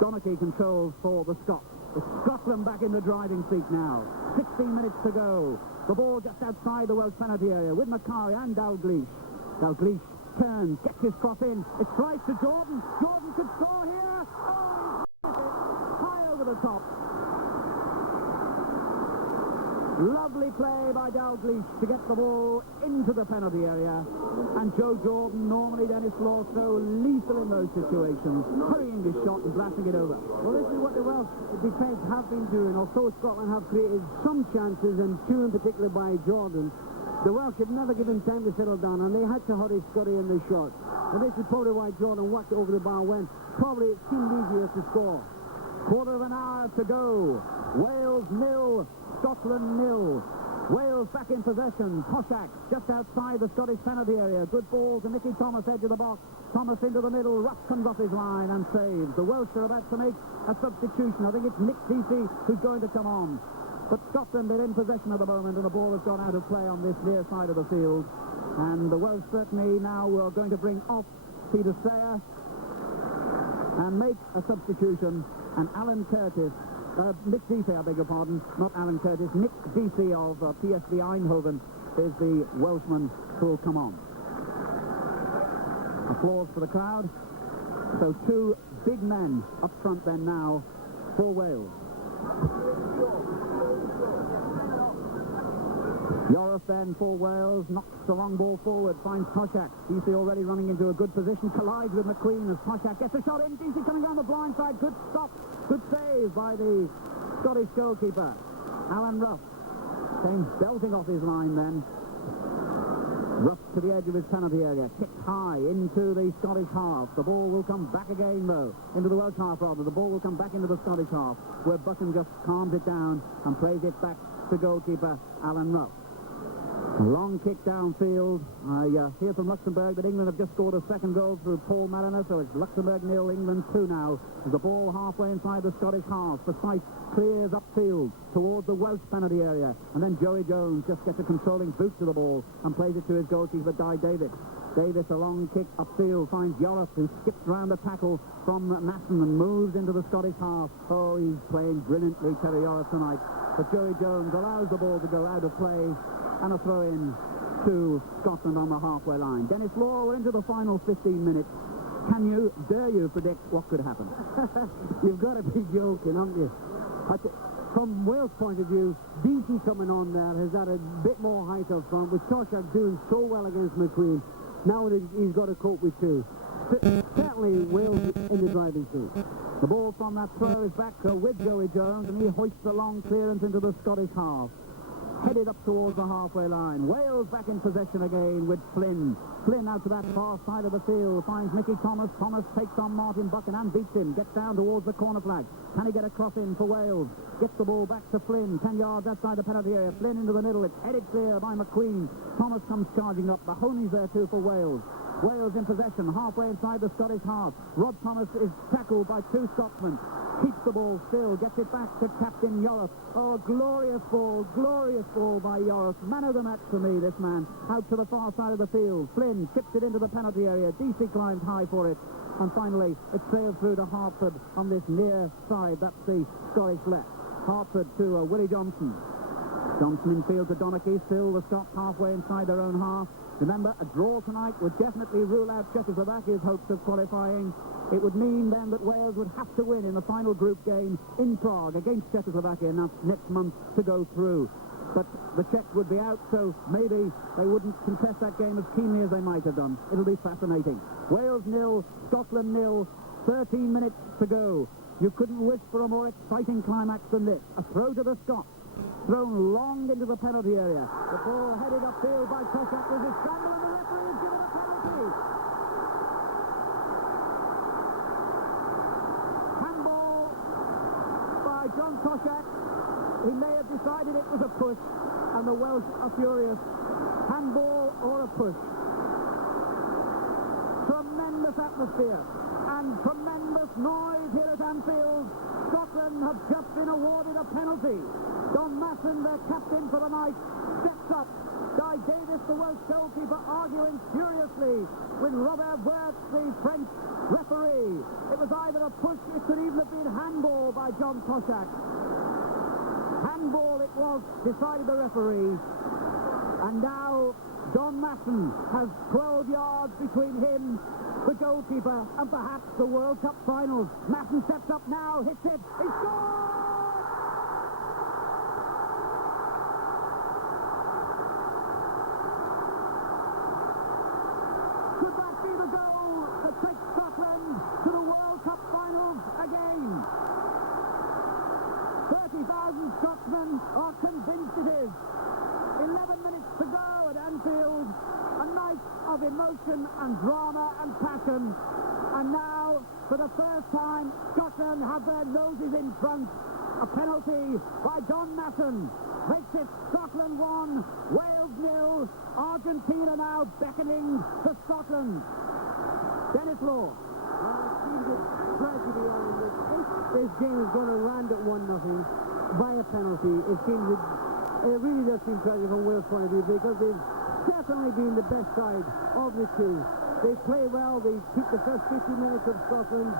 Donachie controls for the Scots. It's Scotland back in the driving seat now. 16 minutes to go. The ball just outside the Welsh penalty area with Mackay and Dalglish. Dalglish turns, gets his cross in. It's right to Jordan. Jordan could score here. Oh, he's hit it high over the top. Lovely play by Dalglish to get the ball into the penalty area. And Joe Jordan, normally Denis Law, so lethal in those situations, hurrying his shot and blasting it over. Well, this is what the Welsh defence have been doing. Although Scotland have created some chances, and two in particular by Jordan, the Welsh have never given time to settle down, and they had to hurry Scotty in the shot. And this is probably why Jordan whacked it over the bar when probably it seemed easier to score. Quarter of an hour to go. Wales 0, Scotland 0. Wales back in possession. Toshak just outside the Scottish penalty area. Good ball to Nicky Thomas, edge of the box. Thomas into the middle. Ruff comes off his line and saves. The Welsh are about to make a substitution. I think it's Nick Denis who's going to come on. But Scotland are in possession at the moment, and the ball has gone out of play on this near side of the field. And the Welsh certainly now are going to bring off Peter Sayer and make a substitution. And Alan Curtis, Nick Denis, I beg your pardon, not Alan Curtis, Nick Denis of PSV Eindhoven is the Welshman who will come on. Applause for the crowd. So two big men up front then now for Wales. Yorath then for Wales, knocks the long ball forward, finds Toshak. DC already running into a good position, collides with McQueen as Toshak gets a shot in. DC coming down the blind side, good stop, good save by the Scottish goalkeeper, Alan Ruff. Came belting off his line then. Ruff to the edge of his penalty area, kicked high into the Scottish half. The ball will come back again though, into the Welsh half rather. The ball will come back into the Scottish half, where Buchan just calms it down and plays it back to goalkeeper Alan Ruff. A long kick downfield. I hear from Luxembourg that England have just scored a second goal through Paul Mariner, so it's Luxembourg 0, England 2 now. As the ball halfway inside the Scottish half, Forsyth clears upfield towards the Welsh penalty area, and then Joey Jones just gets a controlling boot to the ball and plays it to his goalkeeper, Di Davis. Davis, a long kick upfield, finds Yorath, who skips round the tackle from Masson and moves into the Scottish half. Oh, he's playing brilliantly, Terry Yorath, tonight. But Joey Jones allows the ball to go out of play, and a throw-in to Scotland on the halfway line. Denis Law, we're into the final 15 minutes. Dare you predict what could happen? You've got to be joking, haven't you? From Wales' point of view, DC coming on there has had a bit more height up front, with Toshak doing so well against McQueen. Now he's got to cope with two. Certainly Wales in the driving seat. The ball from that throw is back with Joey Jones, and he hoists a long clearance into the Scottish half. Headed up towards the halfway line. Wales back in possession again with Flynn. Flynn out to that far side of the field. Finds Nicky Thomas. Thomas takes on Martin Buchan and beats him. Gets down towards the corner flag. Can he get a cross in for Wales? Gets the ball back to Flynn. 10 yards outside the penalty area. Flynn into the middle. It's headed clear by McQueen. Thomas comes charging up. Mahoney's there too for Wales. Wales in possession, halfway inside the Scottish half. Rod Thomas is tackled by two Scotsmen. Keeps the ball still, gets it back to Captain Yorath. Oh, glorious ball by Yorath. Man of the match for me, this man. Out to the far side of the field. Flynn chips it into the penalty area. DC climbs high for it. And finally, it sails through to Hartford on this near side. That's the Scottish left. Hartford to Willie Johnson. Johnson in field to Donachie. Still the Scots halfway inside their own half. Remember, a draw tonight would definitely rule out Czechoslovakia's hopes of qualifying. It would mean then that Wales would have to win in the final group game in Prague against Czechoslovakia next month to go through. But the Czechs would be out, so maybe they wouldn't contest that game as keenly as they might have done. It'll be fascinating. Wales 0, Scotland 0, 13 minutes to go. You couldn't wish for a more exciting climax than this. A throw to the Scots. Thrown long into the penalty area. The ball headed upfield by Toshak. There's a scramble and the referee has given a penalty. Handball by John Toshak. He may have decided it was a push, and the Welsh are furious. Handball or a push. Tremendous atmosphere and tremendous noise here at Anfield. Scotland have just been awarded a penalty. Don Masson, their captain for the night, steps up. Di Davis, the Welsh goalkeeper, arguing furiously with Robert Wirtz, the French referee. It was either a push, it could even have been by John Koshak. Handball it was, decided the referee. And now Don Masson has 12 yards between him, the goalkeeper, and perhaps the World Cup finals. Masson steps up now, hits it, he scores! Could that be the goal that takes Scotland to the World Cup finals again? 30,000 Scotsmen are convinced it is. 11 minutes to go at Anfield. A night of emotion and drama and passion. And now, for the first time, Scotland have their noses in front. A penalty by John Masson makes it Scotland 1, Wales 0. Argentina now beckoning to Scotland. Dennis Law. It seems a tragedy, Alan, that if this game is going to land at 1-0 by a penalty, it really does seem tragic from Wales' point of view, because they've certainly been the best side of the two. They play well, they took the first 50 minutes of Scotland,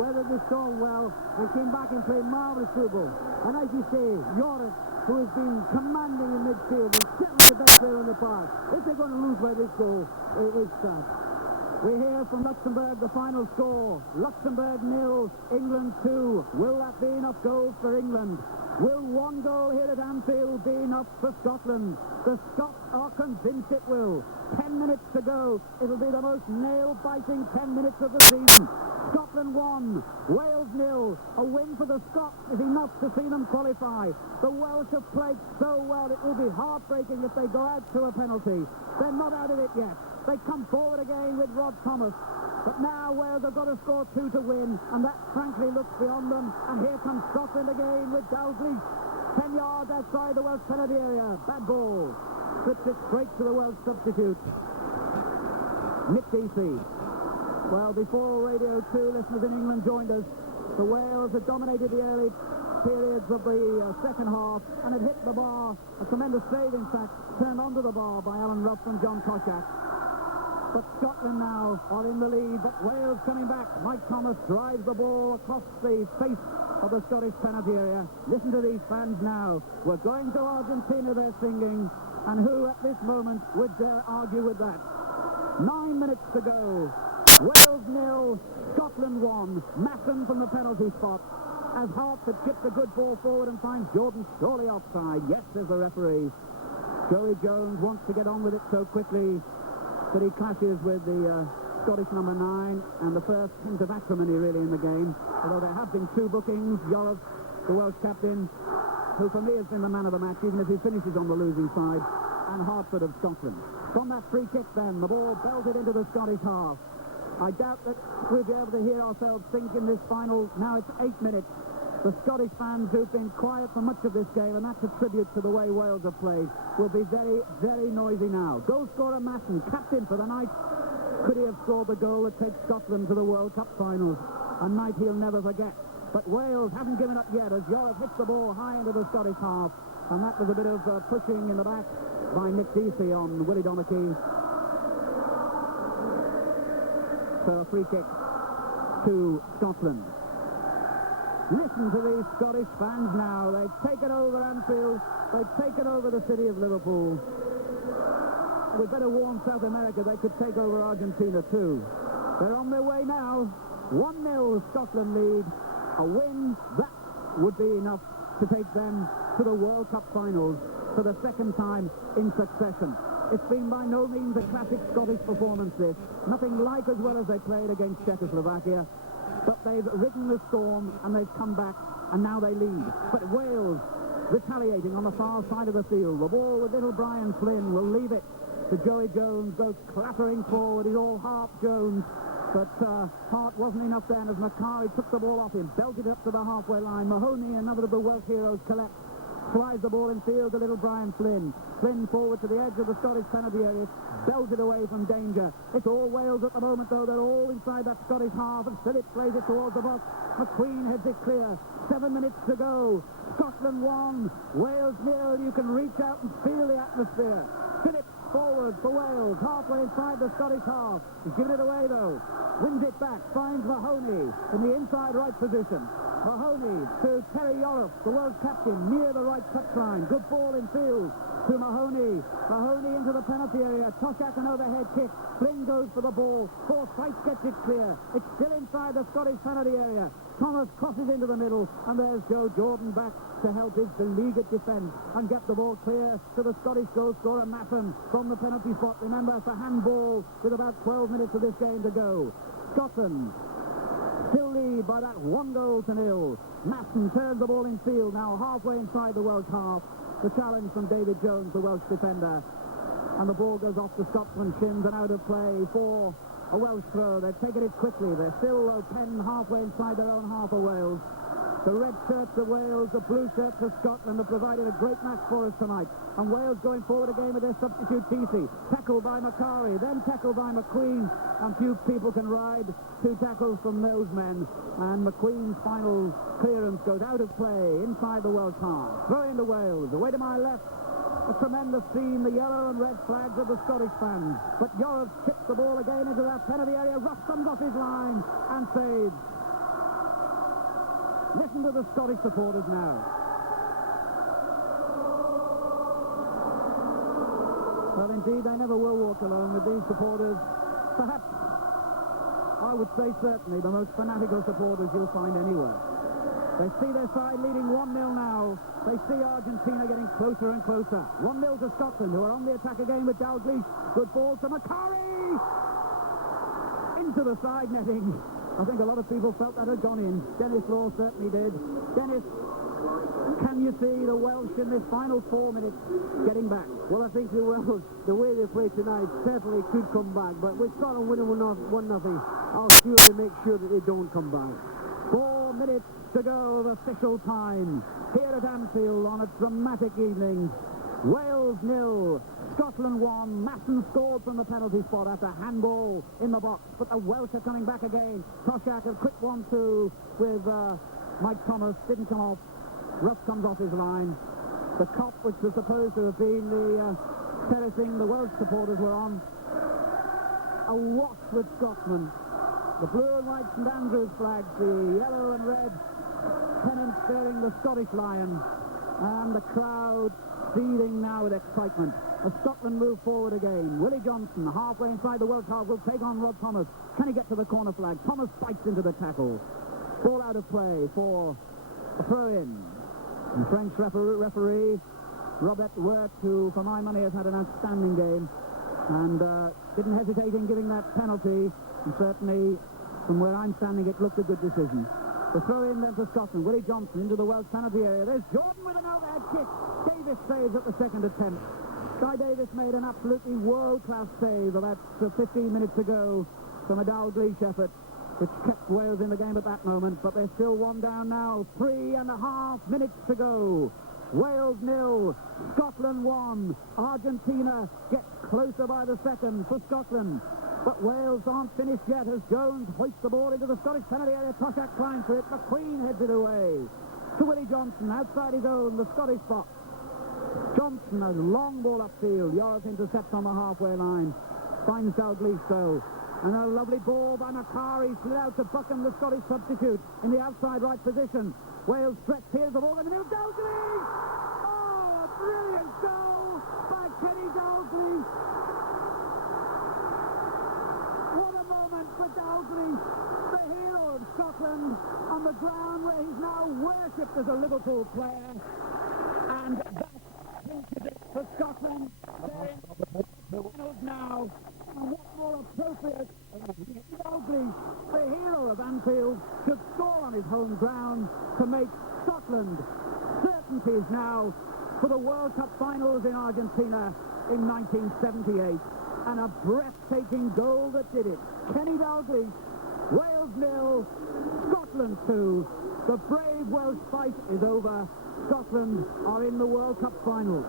weathered the storm well, and came back and played marvellous football. And as you say, Joris, who has been commanding in midfield, and certainly the best player on the park, if they're going to lose by this goal, it is sad. We hear from Luxembourg the final score. Luxembourg 0, England 2. Will that be enough goals for England? Will one goal here at Anfield be enough for Scotland? The Scots are convinced it will. 10 minutes to go. It'll be the most nail-biting 10 minutes of the season. Scotland 1, Wales 0. A win for the Scots is enough to see them qualify. The Welsh have played so well it will be heartbreaking if they go out to a penalty. They're not out of it yet. They come forward again with Rod Thomas. But now Wales have got to score 2 to win, and that frankly looks beyond them. And here comes Scotland again with Dalglish. 10 yards outside the Welsh penalty area. Bad ball. Slips it straight to the Welsh substitute. Nick Denis. Well, before Radio 2 listeners in England joined us, the Wales had dominated the early periods of the second half, and it hit the bar. A tremendous save, in fact, turned onto the bar by Alan Ruff and John Koshak. But Scotland now are in the lead, but Wales coming back. Mike Thomas drives the ball across the face of the Scottish penalty area. Listen to these fans now. We're going to Argentina, they're singing, and who at this moment would dare argue with that? 9 minutes to go. Wales 0, Scotland 1. Masson from the penalty spot. As Hart had chipped a good ball forward and finds Jordan surely offside. Yes, says the referee. Joey Jones wants to get on with it so quickly that he clashes with the Scottish number 9, and the first hint of acrimony really in the game. Although there have been 2 bookings. Joris, the Welsh captain, who for me has been the man of the match, even if he finishes on the losing side, and Hartford of Scotland. From that free kick then, the ball belted into the Scottish half. I doubt that we'll be able to hear ourselves think in this final. Now it's 8 minutes. The Scottish fans who've been quiet for much of this game, and that's a tribute to the way Wales have played, will be very, very noisy now. Goal scorer Masson, captain for the night. Could he have scored the goal that takes Scotland to the World Cup finals? A night he'll never forget. But Wales haven't given up yet as Joris hits the ball high into the Scottish half. And that was a bit of pushing in the back by Nick Denis on Willie Donachie. So a free kick to Scotland. Listen to these Scottish fans now. They've taken over Anfield. They've taken over the city of Liverpool. We'd better warn South America they could take over Argentina too. They're on their way now. 1-0 Scotland lead. A win, that would be enough to take them to the World Cup finals for the second time in succession. It's been by no means a classic Scottish performance this. Nothing like as well as they played against Czechoslovakia. But they've ridden the storm and they've come back and now they lead. But Wales retaliating on the far side of the field. The ball with little Brian Flynn will leave it to Joey Jones, goes clattering forward. He's all Hart Jones. But Hart wasn't enough then as Macari took the ball off him, belted it up to the halfway line. Mahoney, another of the Welsh heroes, collects. Slides the ball in field to little Brian Flynn. Flynn forward to the edge of the Scottish penalty area. Belted away from danger. It's all Wales at the moment, though. They're all inside that Scottish half, and Phillips plays it towards the box. McQueen heads it clear. 7 minutes to go. Scotland 1, Wales 0. You can reach out and feel the atmosphere. Phillips forward for Wales, halfway inside the Scottish half. He's given it away, though. Wins it back, finds Mahoney in the inside right position. Mahoney to Parry, the Welsh captain, near the right touchline. Good ball in field to Mahoney. Mahoney into the penalty area. Toshak an overhead kick. Flynn goes for the ball. Forsyth gets it clear. It's still inside the Scottish penalty area. Thomas crosses into the middle, and there's Joe Jordan back to help his beleaguered defence and get the ball clear to the Scottish goal scorer Masson from the penalty spot. Remember, for handball with about 12 minutes of this game to go. Scotland still lead by that 1-0. Masson turns the ball in field now, halfway inside the Welsh half. The challenge from David Jones, the Welsh defender. And the ball goes off to Scotland shins and out of play for a Welsh throw. They've taken it quickly. They're still penned halfway inside their own half of Wales. The red shirts of Wales, the blue shirts of Scotland have provided a great match for us tonight. And Wales going forward again with their substitute TC. Tackled by Macari, then tackled by McQueen. And few people can ride two tackles from those men. And McQueen's final clearance goes out of play inside the Welsh half. Throw into Wales. Away to my left. A tremendous scene, the yellow and red flags of the Scottish fans. But Yorav chips the ball again into that penalty area. Ruff comes off his line and saves. Listen to the Scottish supporters now. Well, indeed, they never will walk alone with these supporters. Perhaps, I would say certainly, the most fanatical supporters you'll find anywhere. They see their side leading 1-0 now. They see Argentina getting closer and closer. 1-0 to Scotland, who are on the attack again with Dalglish. Good ball to Macari! Into the side netting. I think a lot of people felt that had gone in. Denis Law certainly did. Denis, can you see the Welsh in this final 4 minutes getting back? Well, I think the Welsh, the way they play tonight, certainly could come back. But with Scotland winning 1-0, I'll sure to make sure that they don't come back. 4 minutes to go of official time here at Anfield on a dramatic evening. Wales 0, Scotland 1. Masson scored from the penalty spot after handball in the box, but the Welsh are coming back again. Toshak, a quick 1-2 with Mike Thomas, didn't come off. Ruff comes off his line. The cop, which was supposed to have been the terracing the Welsh supporters were on, awash with Scotsmen. The blue and white St Andrews flags, the yellow and red pennants bearing the Scottish Lion, and the crowd seething now with excitement. As Scotland move forward again. Willie Johnson, halfway inside the Welsh half, will take on Rod Thomas. Can he get to the corner flag? Thomas fights into the tackle. Ball out of play for a throw-in. The French referee, Robert Wirt, who, for my money, has had an outstanding game, and didn't hesitate in giving that penalty. And certainly, from where I'm standing, it looked a good decision. The throw-in then to Scotland. Willie Johnson into the Welsh penalty area. There's Jordan with an overhead kick. Davis saves at the second attempt. Guy Davis made an absolutely world-class save about 15 minutes ago from a Dalglish effort, which kept Wales in the game at that moment. But they're still 1 down now. 3.5 minutes to go. Wales 0, Scotland 1. Argentina gets closer by the second for Scotland. But Wales aren't finished yet as Jones hoists the ball into the Scottish penalty area. Toshak climbs for it. McQueen heads it away to Willie Johnson outside his own, the Scottish box. Johnson has a long ball upfield. Yorav intercepts on the halfway line. Finds Dalglish though. And a lovely ball by Macari, slid out to Buckham, the Scottish substitute, in the outside right position. Wales stretch, here's the ball in the middle. Dalglish! Oh, a brilliant goal by Kenny Dalglish! What a moment for Dalglish, the hero of Scotland, on the ground where he's now worshipped as a Liverpool player. And that is it for Scotland. They're in the finals now. And what more appropriate than Dalglish, the hero of Anfield, should score on his home ground to make Scotland certainties now for the World Cup finals in Argentina in 1978. And a breathtaking goal that did it. Kenny Dalglish, Wales 0, Scotland 2. The brave Welsh fight is over. Scotland are in the World Cup final.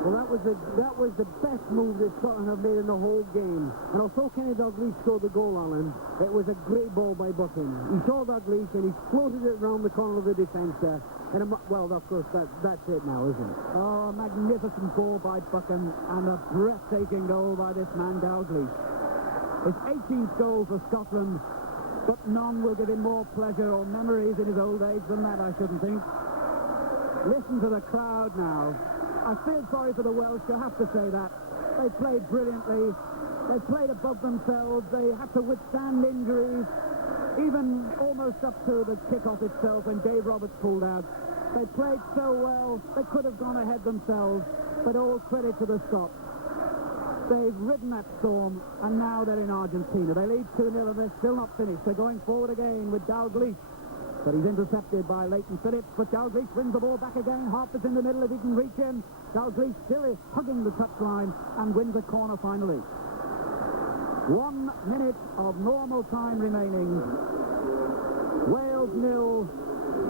Well, that was the best move that Scotland have made in the whole game. And although Kenny Dalglish scored the goal, Alan, it was a great ball by Buchan. He saw Dalglish and he floated it round the corner of the defence there. And well, of course, that's it now, isn't it? Oh, a magnificent ball by Buchan and a breathtaking goal by this man Dalglish. His 18th goal for Scotland, but none will give him more pleasure or memories in his old age than that, I shouldn't think. Listen to the crowd now. I feel sorry for the Welsh, you have to say that. They played brilliantly. They played above themselves. They had to withstand injuries, even almost up to the kick-off itself when Dave Roberts pulled out. They played so well, they could have gone ahead themselves, but all credit to the Scots. They've ridden that storm, and now they're in Argentina. They lead 2-0, and they're still not finished. They're going forward again with Dalglish. But he's intercepted by Leighton Phillips, but Dalglish wins the ball back again. Harper's in the middle if he can reach him. Dalglish still is hugging the touchline and wins a corner finally. 1 minute of normal time remaining. Wales 0,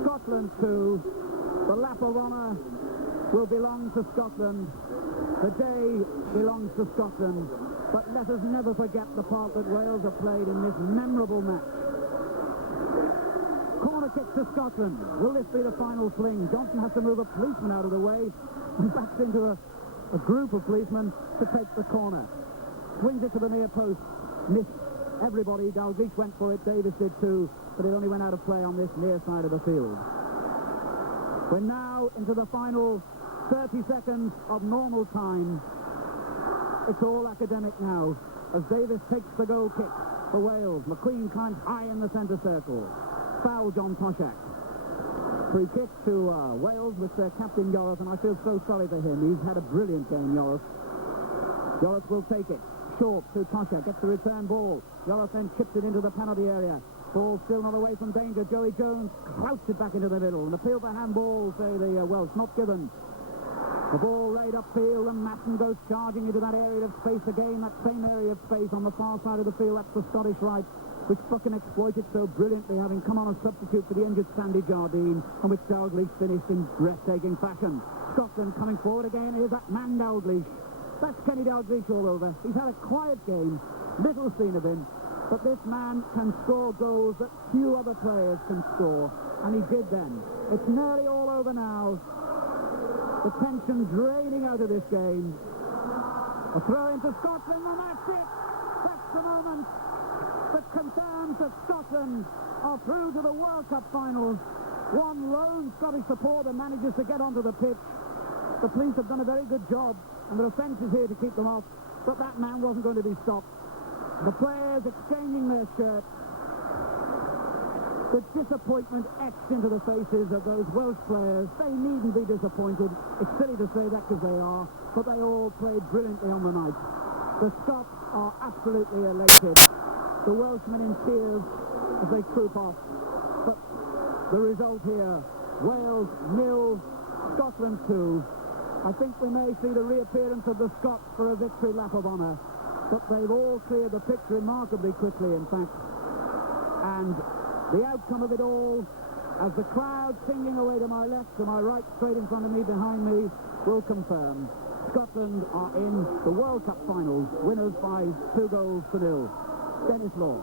Scotland 2. The lap of honour will belong to Scotland. The day belongs to Scotland. But let us never forget the part that Wales have played in this memorable match. Corner kick to Scotland. Will this be the final fling? Johnson has to move a policeman out of the way and backs into a group of policemen to take the corner. Swings it to the near post. Missed everybody. Dalglish went for it. Davis did too, but it only went out of play on this near side of the field. We're now into the final 30 seconds of normal time. It's all academic now as Davis takes the goal kick for Wales. McQueen climbs high in the centre circle. Foul John Toshak. Free kick to Wales with their captain Yorath, and I feel so sorry for him. He's had a brilliant game, Yorath. Yorath will take it. Short to Toshak, gets the return ball. Yorath then chips it into the penalty area. Ball still not away from danger. Joey Jones crouched it back into the middle. An appeal for handball, say the Welsh, not given. The ball laid upfield and Masson goes charging into that area of space again. That same area of space on the far side of the field. That's the Scottish right, which Buchan exploited so brilliantly, having come on a substitute for the injured Sandy Jardine, and which Dalglish finished in breathtaking fashion. Scotland coming forward again. Here's that man Dalglish. That's Kenny Dalglish all over. He's had a quiet game, little seen of him, but this man can score goals that few other players can score, and he did then. It's nearly all over now. The tension draining out of this game. A throw into Scotland, and that's it. That's the moment that confirms that Scotland are through to the World Cup finals. One lone Scottish supporter manages to get onto the pitch. The police have done a very good job, and the offence is here to keep them off, but that man wasn't going to be stopped. The players exchanging their shirts. The disappointment etched into the faces of those Welsh players. They needn't be disappointed. It's silly to say that because they are, but they all played brilliantly on the night. The Scots are absolutely elated. The Welshmen in tears as they troop off. But the result here, Wales 0, Scotland 2. I think we may see the reappearance of the Scots for a victory lap of honour. But they've all cleared the pitch remarkably quickly, in fact. And the outcome of it all, as the crowd singing away to my left, to my right, straight in front of me, behind me, will confirm. Scotland are in the World Cup finals, winners by 2-0. Denis Law.